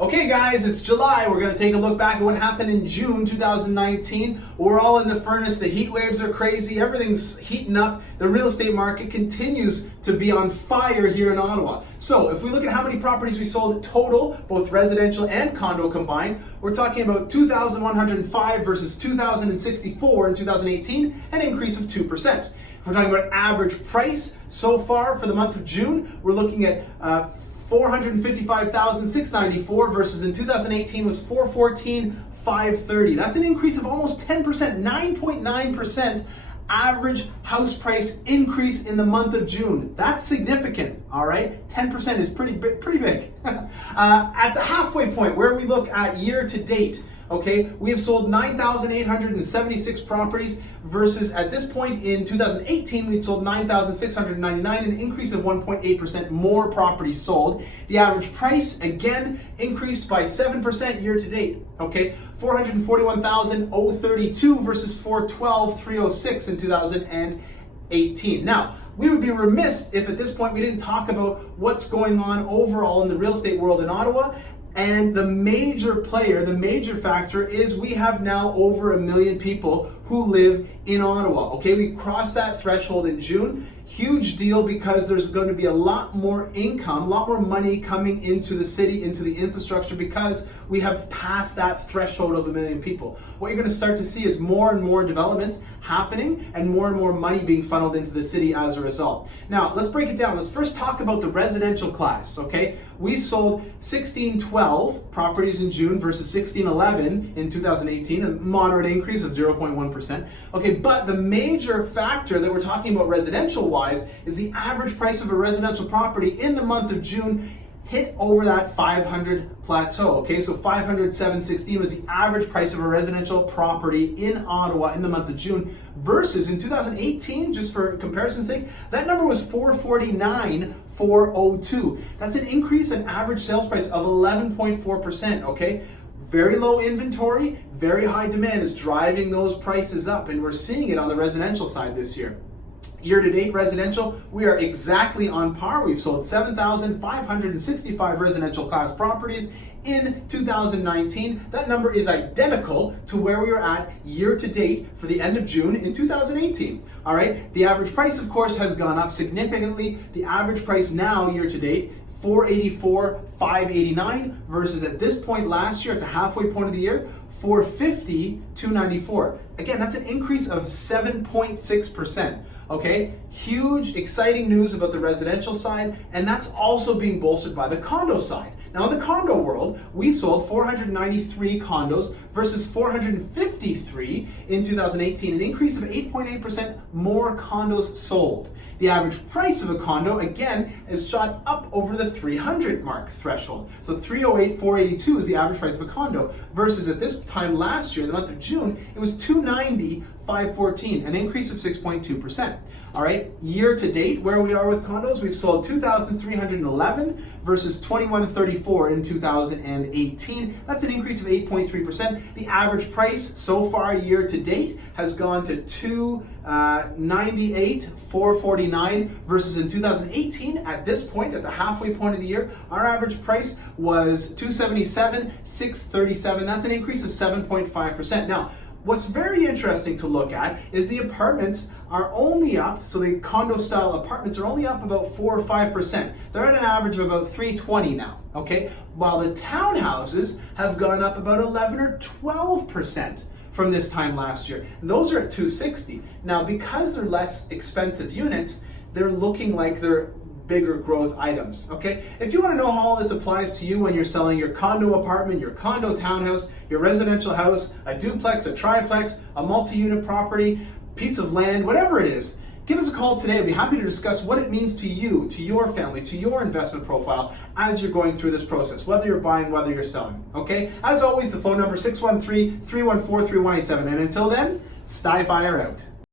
Okay guys, it's July. We're going to take a look back at what happened in June 2019. We're all in the furnace. The heat waves are crazy. Everything's heating up. The real estate market continues to be on fire here in Ottawa. So if we look at how many properties we sold total, both residential and condo combined, we're talking about 2,105 versus 2,064 in 2018, an increase of 2%. If we're talking about average price so far for the month of June, we're looking at 455,694 versus in 2018 was 414,530. That's an increase of almost 10%, 9.9% average house price increase in the month of June. That's significant, all right? 10% is pretty big. At the halfway point, where we look at year to date, okay, we have sold 9,876 properties versus at this point in 2018, we'd sold 9,699, an increase of 1.8% more properties sold. The average price, again, increased by 7% year to date, okay? 441,032 versus 412,306 in 2018. Now, we would be remiss if at this point we didn't talk about what's going on overall in the real estate world in Ottawa. And the major player, the major factor is we have now over 1 million people who live in Ottawa. Okay, we crossed that threshold in June. Huge deal because there's going to be a lot more income, a lot more money coming into the city, into the infrastructure because we have passed that threshold of 1 million people. What you're going to start to see is more and more developments happening and more money being funneled into the city as a result. Now, let's break it down. Let's first talk about the residential class, okay? We sold 1,612 properties in June versus 1,611 in 2018, a moderate increase of 0.1%. Okay, but the major factor that we're talking about residential-wise is the average price of a residential property in the month of June hit over that 500 plateau, okay? So 507.16 was the average price of a residential property in Ottawa in the month of June versus in 2018, just for comparison's sake, that number was 449,402. That's an increase in average sales price of 11.4%, okay? Very low inventory, very high demand is driving those prices up, and we're seeing it on the residential side this year. Year-to-date residential, we are exactly on par. We've sold 7,565 residential class properties in 2019. That number is identical to where we were at year-to-date for the end of June in 2018. All right, the average price, of course, has gone up significantly. The average price now, year-to-date, 484,589 versus at this point last year, at the halfway point of the year, 450,294. Again, that's an increase of 7.6%. Okay, huge, exciting news about the residential side, and that's also being bolstered by the condo side. Now, in the condo world, we sold 493 condos versus 453 in 2018, an increase of 8.8% more condos sold. The average price of a condo, again, is shot up over the 300 mark threshold. So 308,482 is the average price of a condo versus at this time last year, the month of June, it was 290,514, an increase of 6.2%. All right, year to date, where we are with condos, we've sold 2,311 versus 2,134 in 2018. That's an increase of 8.3%. The average price so far year to date has gone to 298,449 versus in 2018, at this point, at the halfway point of the year, our average price was 277,637. That's an increase of 7.5%. Now, what's very interesting to look at is the apartments are only up, so the condo style apartments are only up about 4 or 5%. They're at an average of about 320 now, okay? While the townhouses have gone up about 11 or 12% from this time last year. And those are at 260. Now, because they're less expensive units, they're looking like they're bigger growth items, okay? If you want to know how all this applies to you when you're selling your condo apartment, your condo townhouse, your residential house, a duplex, a triplex, a multi-unit property, piece of land, whatever it is, give us a call today. I'd be happy to discuss what it means to you, to your family, to your investment profile as you're going through this process, whether you're buying, whether you're selling, okay? As always, the phone number 613-314-3187. And until then, Sty Fire out.